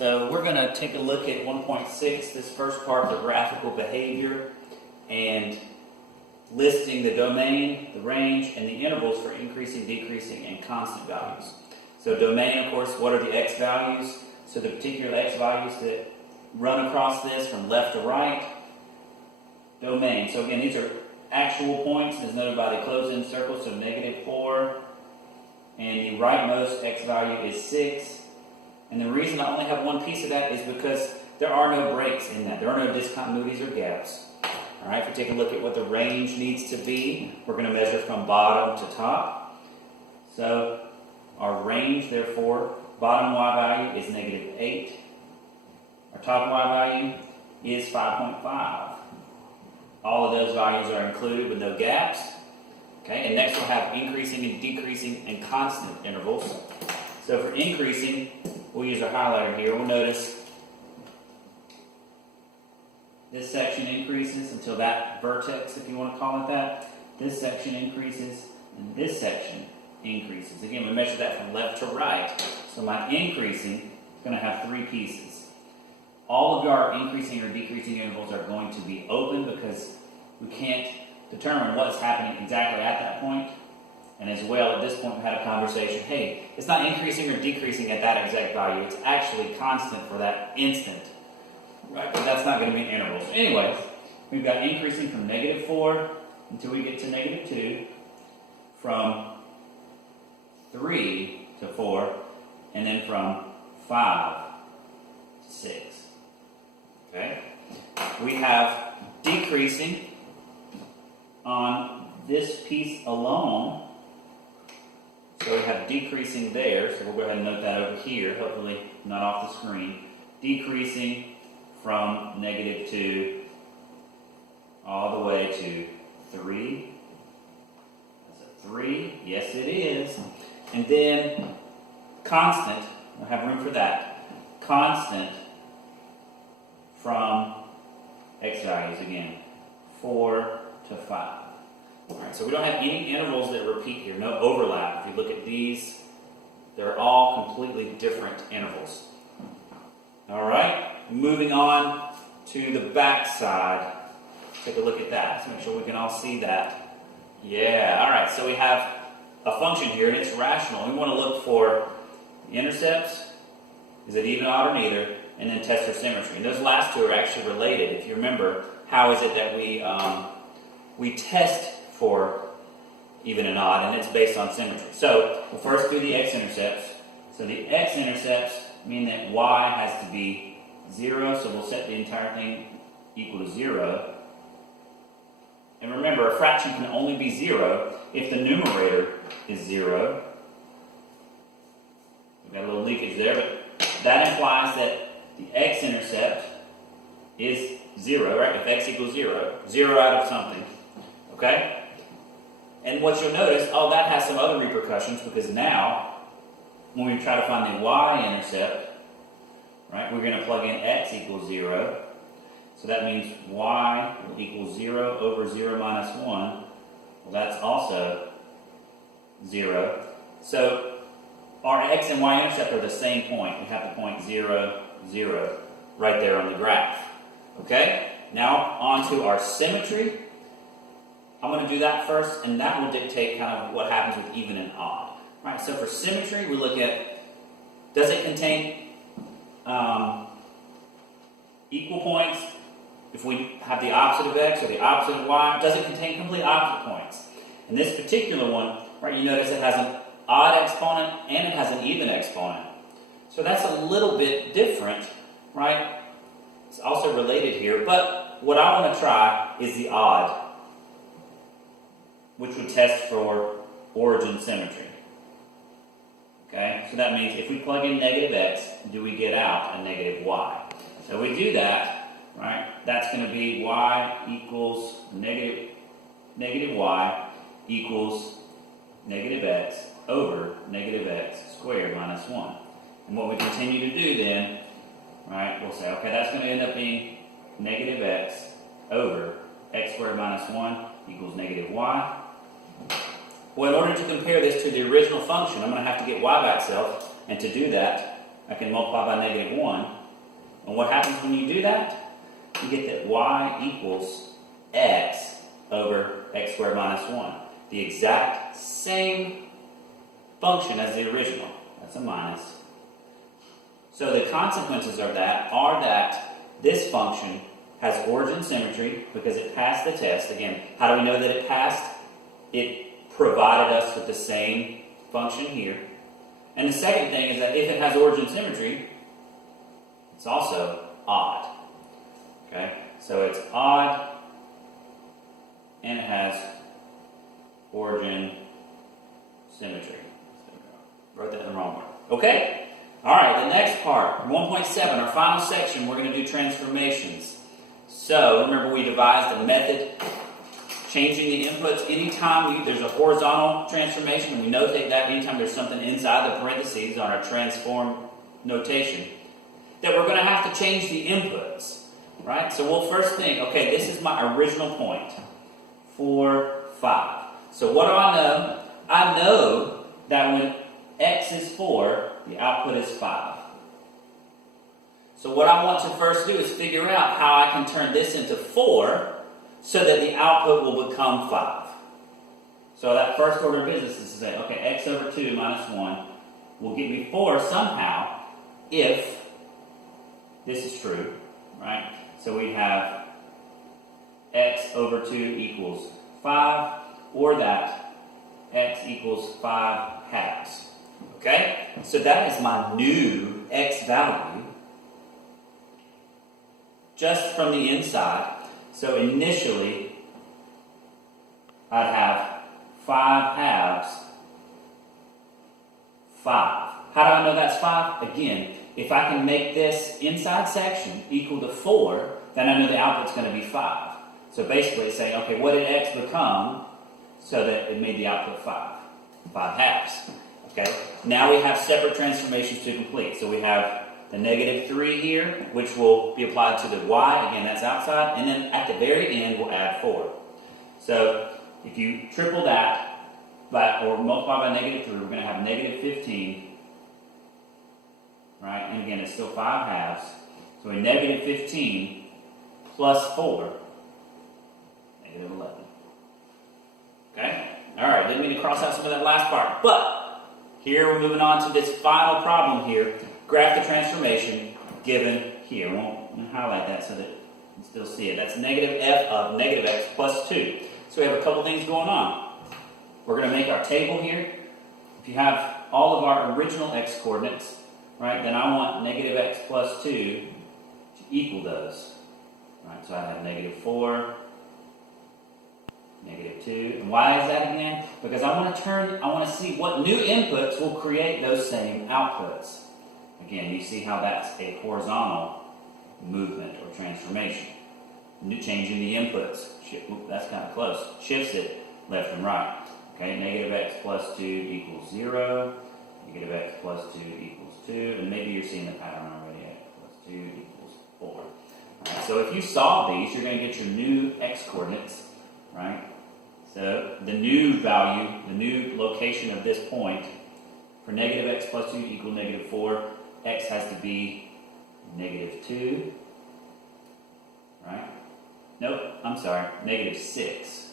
So we're going to take a look at 1.6, this first part, the graphical behavior, and listing the domain, the range, and the intervals for increasing, decreasing, and constant values. So domain, of course, what are the x values? So the particular x values that run across this from left to right. Domain. So again, these are actual points as noted by the closed-in circle, so -4. And the rightmost x value is 6. And the reason I only have one piece of that is because there are no breaks in that. There are no discontinuities or gaps. All right, if we take a look at what the range needs to be, we're going to measure from bottom to top. So our range, therefore, bottom y value is -8. Our top y value is 5.5. All of those values are included with no gaps. Okay, and next we'll have increasing and decreasing and constant intervals. So for increasing, we'll use our highlighter here. We'll notice this section increases until that vertex, if you want to call it that. This section increases, and this section increases. Again, we measure that from left to right. So my increasing is going to have 3 pieces. All of our increasing or decreasing intervals are going to be open because we can't determine what's happening exactly at that point. And as well, at this point, we had a conversation, hey, it's not increasing or decreasing at that exact value. It's actually constant for that instant. Right? But that's not going to be an interval. So anyway, we've got increasing from -4 until we get to -2, from 3 to 4, and then from 5 to 6. Okay? We have decreasing on this piece alone. So we have decreasing there, so we'll go ahead and note that over here, hopefully not off the screen. Decreasing from -2 all the way to 3. Is it 3? Yes, it is. And then constant, we'll have room for that. Constant from x values again, 4 to 5. Alright, so we don't have any intervals that repeat here, no overlap. If you look at these, they're all completely different intervals. Alright, moving on to the back side. Take a look at that. Let's make sure we can all see that. Yeah, alright, so we have a function here and it's rational. We want to look for the intercepts, is it even, odd, or neither, and then test for symmetry. And those last two are actually related. If you remember, how is it that we test for even and odd, and it's based on symmetry. So we'll first do the x-intercepts. So the x-intercepts mean that y has to be 0, so we'll set the entire thing equal to 0. And remember, a fraction can only be 0 if the numerator is 0. We've got a little leakage there, but that implies that the x-intercept is 0, right? If x equals 0, 0 out of something. Okay? And what you'll notice, oh, that has some other repercussions because now, when we try to find the y-intercept, right, we're going to plug in x equals 0. So that means y will equal 0 over 0 minus 1. Well, that's also 0. So our x and y-intercept are the same point. We have the point 0, 0 right there on the graph. Okay? Now, on to our symmetry. I'm going to do that first, and that will dictate kind of what happens with even and odd. Right, so for symmetry, we look at, does it contain equal points? If we have the opposite of x or the opposite of y, does it contain complete opposite points? In this particular one, right, you notice it has an odd exponent and it has an even exponent. So that's a little bit different, right? It's also related here, but what I want to try is the odd, which would test for origin symmetry. Okay, so that means if we plug in -x, do we get out a -y? So we do that, right? That's going to be y equals negative y equals -x over -x squared minus 1. And what we continue to do then, right, we'll say, okay, that's going to end up being -x over x squared minus 1 equals -y. Well, in order to compare this to the original function, I'm going to have to get y by itself, and to do that, I can multiply by negative 1. And what happens when you do that? You get that y equals x over x squared minus 1. The exact same function as the original. That's a minus. So the consequences of that are that this function has origin symmetry because it passed the test. Again, how do we know that it passed? It provided us with the same function here. And the second thing is that if it has origin symmetry, it's also odd. Okay? So it's odd and it has origin symmetry. Wrote that in the wrong word. Okay? Alright, the next part, 1.7, our final section, we're going to do transformations. So, remember we devised a method changing the inputs anytime there's a horizontal transformation, and we notate that anytime there's something inside the parentheses on our transform notation, that we're going to have to change the inputs. Right? So we'll first think, okay, this is my original point. 4, 5. So what do I know? I know that when x is 4, the output is 5. So what I want to first do is figure out how I can turn this into 4 so that the output will become 5. So that first order of business is to say, okay, x over 2 minus 1 will give me 4 somehow if this is true, right? So we have x over 2 equals 5, or that x equals 5 halves. Okay? So that is my new x value just from the inside. So initially, I'd have 5 halves, 5. How do I know that's 5? Again, if I can make this inside section equal to 4, then I know the output's going to be 5. So basically it's saying, okay, what did x become so that it made the output 5? 5 halves. Okay? Now we have separate transformations to complete. So we have the negative 3 here, which will be applied to the y. Again, that's outside. And then at the very end, we'll add 4. So if you triple that or multiply by negative 3, we're going to have negative 15. Right? And again, it's still 5 halves. So a negative 15 plus 4, negative 11. Okay? Alright, didn't mean to cross out some of that last part. But here we're moving on to this final problem here. Graph the transformation given here. I won't highlight that so that you can still see it. That's negative f of negative x plus 2. So we have a couple things going on. We're going to make our table here. If you have all of our original x coordinates, right, then I want negative x plus 2 to equal those. Right, so I have negative 4, negative 2. And why is that again? Because I want to see what new inputs will create those same outputs. Again, you see how that's a horizontal movement or transformation. Changing the inputs. That's kind of close. Shifts it left and right. Okay, negative x plus 2 equals 0. Negative x plus 2 equals 2. And maybe you're seeing the pattern already. X plus 2 equals 4. Right, so if you solve these, you're going to get your new x coordinates. Right? So the new value, the new location of this point, for negative x plus 2 equal negative 4, x has to be negative 2. Right? Nope, I'm sorry, negative 6.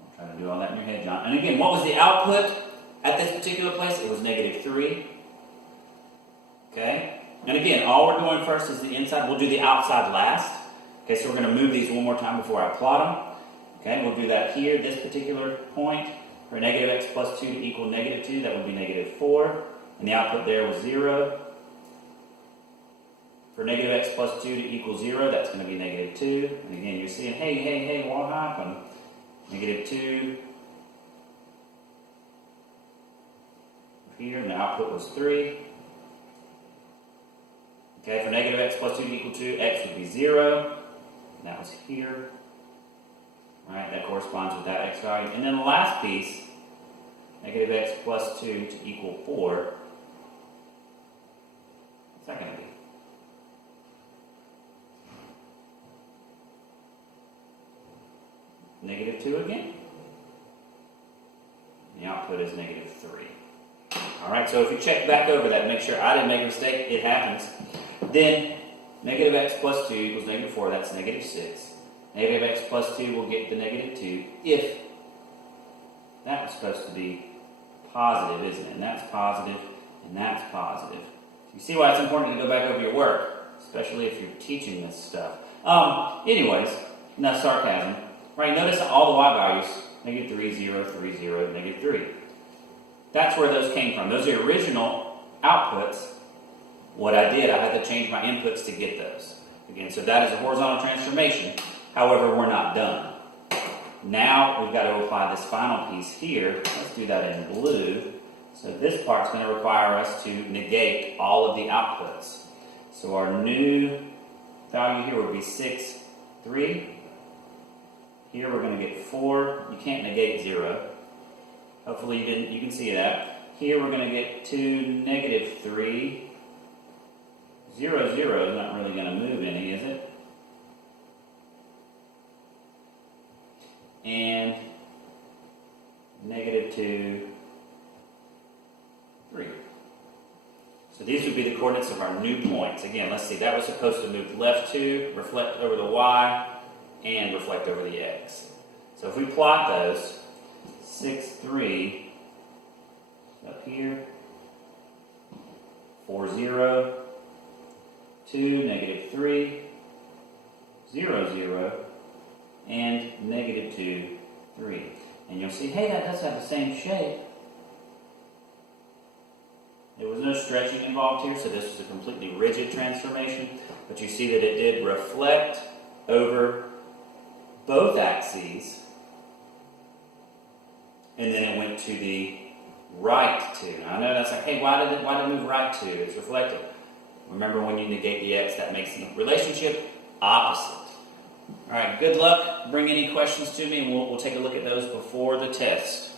Don't try to do all that in your head, John. And again, what was the output at this particular place? It was negative 3. Okay? And again, all we're doing first is the inside. We'll do the outside last. Okay, so we're going to move these one more time before I plot them. Okay, we'll do that here, this particular point. For negative x plus 2 to equal negative 2, that would be negative 4. And the output there was 0. For negative x plus 2 to equal 0, that's going to be negative 2. And again, you're seeing, hey, what happened? Negative 2 here, and the output was 3. Okay, for negative x plus 2 to equal 2, x would be 0. And that was here. Alright, that corresponds with that x value. And then the last piece, negative x plus 2 to equal 4. What's that going to be? Negative 2 again. The output is negative 3. All right, so if you check back over that, make sure I didn't make a mistake, it happens. Then negative x plus 2 equals negative 4, that's negative 6. Negative x plus 2 will get the negative 2 if that was supposed to be positive, isn't it? And that's positive, and that's positive. You see why it's important to go back over your work, especially if you're teaching this stuff. Anyways, enough sarcasm. Right, notice all the y values, negative 3, 0, 3, 0, negative 3. That's where those came from. Those are the original outputs. What I did, I had to change my inputs to get those. Again, so that is a horizontal transformation. However, we're not done. Now we've got to apply this final piece here. Let's do that in blue. So this part's going to require us to negate all of the outputs. So our new value here would be 6, 3. Here we're going to get 4. You can't negate 0. Hopefully you can see that. Here we're going to get 2, negative 3. 0, 0 is not really going to move any, is it? And negative 2, 3. So these would be the coordinates of our new points. Again, let's see, that was supposed to move left 2, reflect over the y, and reflect over the x. So if we plot those, 6, 3 up here, 4, 0, 2, negative 3, 0, 0, and negative 2, 3. And you'll see, hey, that does have the same shape. There was no stretching involved here, so this was a completely rigid transformation. But you see that it did reflect over both axes, and then it went to the right 2. Now I know that's like, hey, why did it move right 2? It's reflected. Remember, when you negate the x, that makes the relationship opposite. All right, good luck. Bring any questions to me, and we'll take a look at those before the test.